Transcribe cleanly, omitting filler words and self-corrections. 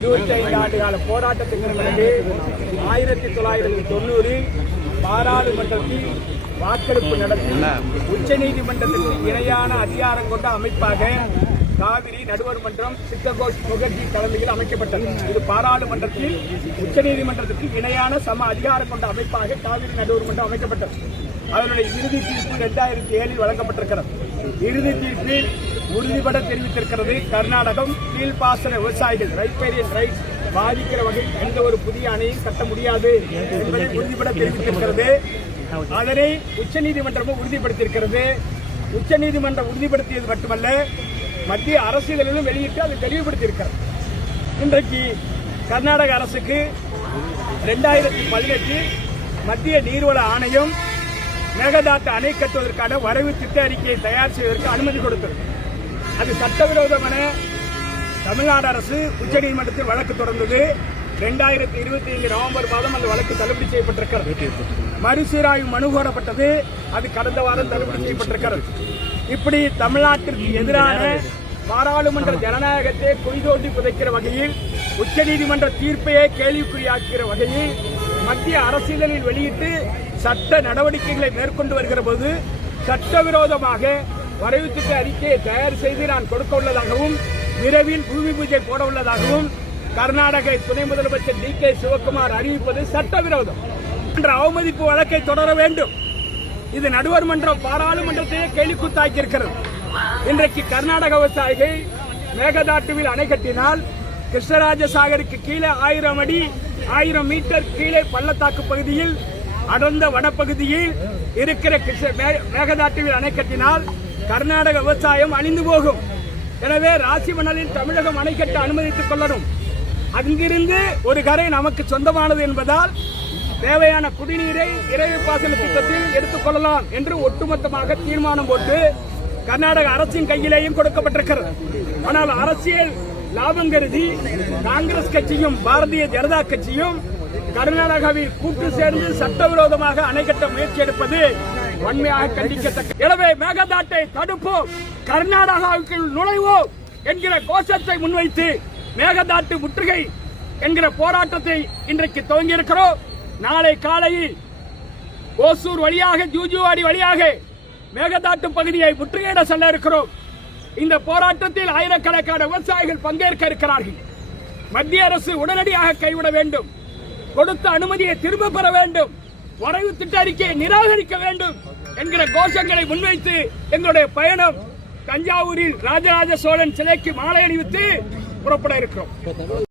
25 ஆண்டு கால போராட்டத்திற்கு பிறகு 1990 பாராளுமன்றத்தில் வாக்கெடுப்பு நடத்தி உச்சநீதிமன்றத்திற்கு இணையான அதிகாரம் கொண்ட அமைப்பாக காவிரி நடுவர் மன்றம் சித்தகோஷ் முகர்ஜி தலைமையில் அமைக்கப்பட்டது. இது பாராளுமன்றத்தில் உச்சநீதிமன்றத்திற்கு இணையான சம அதிகாரம் கொண்ட அமைப்பாக காவிரி நடுவர் மன்றம் அமைக்கப்பட்டது. அதனுடைய இறுதி தீர்ப்பு 2007 வழங்கப்பட்டிருக்கிறது. இறுதி தீர்ப்பில் உறுதிபட தெரிவித்திருக்கிறது, கர்நாடகம் கீழ்ப்பாசன விவசாயிகள் ரைப்பேரியன் ரைட்ஸ் பாதிக்கிற வகையில் எந்த ஒரு புதிய அணையும் கட்ட முடியாது என்பதை உறுதிபட தெரிவித்திருக்கிறது. அதனை உச்சநீதிமன்றமும் உறுதிப்படுத்தியிருக்கிறது. உச்சநீதிமன்றம் உறுதிப்படுத்தியது மட்டுமல்ல, மத்திய அரசியலிலும் வெளியிட்டு அதை தெளிவுபடுத்தியிருக்கிறது. இன்றைக்கு கர்நாடக அரசுக்கு 2018 மத்திய நீர்வள ஆணையம் மேகதாட்டு அணை கட்டுவதற்கான வரைவு திட்ட அறிக்கையை தயார் செய்வதற்கு அனுமதி கொடுத்தது. அது சட்டவிரோதம் என தமிழ்நாடு அரசு உச்சநீதிமன்றத்தில் வழக்கு தொடர்ந்தது. 2025 நவம்பர் மாதம் அந்த வழக்கு தள்ளுபடி செய்யப்பட்டிருக்கிறது. மறுசீராய்வு மனு கோரப்பட்டது. அது கடந்த வாரம் தள்ளுபடி செய்யப்பட்டிருக்கிறது. இப்படி தமிழ்நாட்டிற்கு எதிரான பாராளுமன்ற ஜனநாயகத்தை குழிதோண்டி புதைக்கிற வகையில், உச்சநீதிமன்ற தீர்ப்பையே கேள்விக்குறியாக்கிற வகையில் மத்திய அரசியலில் வெளியிட்டு சட்ட நடவடிக்கைகளை மேற்கொண்டு வருகிற போது சட்டவிரோதமாக வரைவு திட்ட அறிக்கையை தயார் செய்து நான் கொடுக்க உள்ளதாகவும் விரைவில் பூமி பூஜை போட உள்ளதாகவும் கர்நாடக துணை முதலமைச்சர் DK சிவகுமார் அறிவிப்பது சட்டவிரோதம் என்ற அவமதிப்பு வழக்கை தொடர வேண்டும். இது நடுவர் மன்றம் பாராளுமன்றத்தையே கேள்விக்குத்தாக்கி இருக்கிறது. இன்றைக்கு கர்நாடக விவசாயிகள் மேகதாட்டுவில் அணை கட்டினால் கிருஷ்ணராஜசாகருக்கு கீழே 1000 அடி 1000 மீட்டர் கீழே பள்ளத்தாக்கு பகுதியில் அடர்ந்த வனப்பகுதியில் இருக்கிற மேகதாட்டுவில் அணை கட்டினால் கர்நாடக விவசாயம் அழிந்து போகும். எனவே ராசி மணலில் தமிழகம் அணை கட்ட அனுமதித்துக் கொள்ளணும். அங்கிருந்து ஒரு கரை நமக்கு சொந்தமானது என்பதால் தேவையான குடிநீரை இறைவு பாசன திட்டத்தில் எடுத்துக் கொள்ளலாம் என்று ஒட்டுமொத்தமாக தீர்மானம் போட்டு கர்நாடக அரசின் கையிலேயும் கொடுக்கப்பட்டிருக்கிறது. ஆனால் அரசியல் லாபம் கருதி காங்கிரஸ் கட்சியும் பாரதிய ஜனதா கட்சியும் கர்நாடகாவில் கூட்டு சேர்ந்து சட்டவிரோதமாக அணை கட்ட முயற்சி எடுப்பது வன்மையாக கண்டிக்கத்தக்க. எனவே மேகதாட்டை தடுப்போம், கர்நாடகாவுக்குள் நுழைவோம் என்கிற கோஷத்தை முன்வைத்து மேகதாட்டு முற்றுகை என்கிற போராட்டத்தை இன்றைக்கு துவங்கியிருக்கிறோம். நாளை காலையில் ஓசூர் வழியாக ஜூஜுவாடி வழியாக மேகதாட்டு பகுதியை முற்றுகையிட செல்ல இருக்கிறோம். இந்த போராட்டத்தில் ஆயிரக்கணக்கான விவசாயிகள் பங்கேற்க இருக்கிறார்கள். மத்திய அரசு உடனடியாக கைவிட வேண்டும், கொடுத்த அனுமதியை திரும்ப பெற வேண்டும், வரைவு திட்ட அறிக்கையை நிராகரிக்க வேண்டும் என்கிற கோஷங்களை முன்வைத்து எங்களுடைய பயணம் தஞ்சாவூரில் ராஜராஜ சோழன் சிலைக்கு மாலை அணிவித்து புறப்பட இருக்கிறோம்.